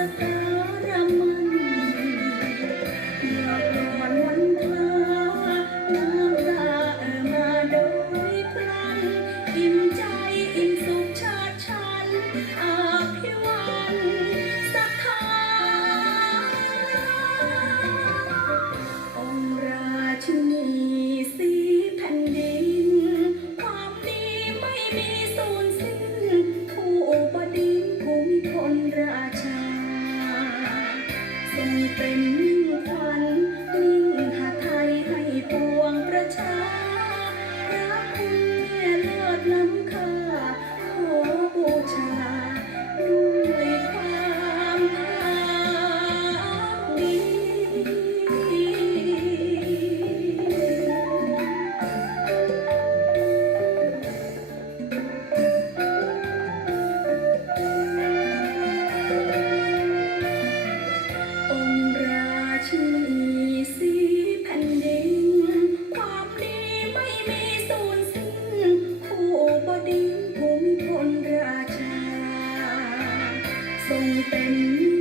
Thank you. không tên